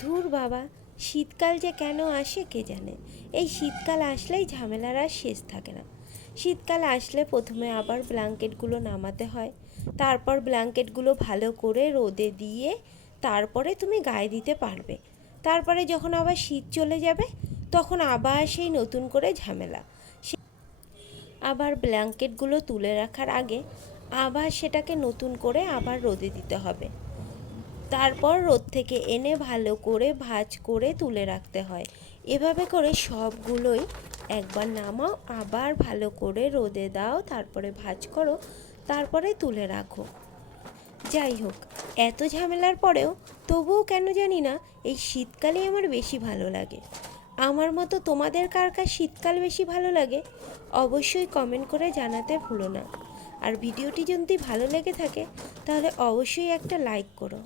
ধুর বাবা, শীতকাল যে কেন আসে কে জানে। এই শীতকাল আসলেই ঝামেলার আর শেষ থাকে না। শীতকাল আসলে প্রথমে আবার ব্ল্যাঙ্কেটগুলো নামাতে হয়, তারপর ব্ল্যাঙ্কেটগুলো ভালো করে রোদে দিয়ে তারপরে তুমি গায়ে দিতে পারবে। তারপরে যখন আবার শীত চলে যাবে তখন আবার সেই নতুন করে ঝামেলা। আবার ব্ল্যাঙ্কেটগুলো তুলে রাখার আগে আবার সেটাকে নতুন করে আবার রোদে দিতে হবে। তারপর রোদ থেকে এনে ভালো করে ভাঁজ করে তুলে রাখতে হয়। এভাবে করে সবগুলোই একবার নামাও, আবার ভালো করে রোদে দাও, তারপরে ভাঁজ করো, তারপরে তুলে রাখো। যাই হোক, এত ঝামেলার পরেও তবুও কেন জানি না এই শীতকালই আমার বেশি ভালো লাগে। আমার মতো তোমাদের কার কার শীতকাল বেশি ভালো লাগে অবশ্যই কমেন্ট করে জানাতে ভুলো না। আর ভিডিওটি যদি ভালো লেগে থাকে তাহলে অবশ্যই একটা লাইক করো।